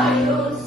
Ai,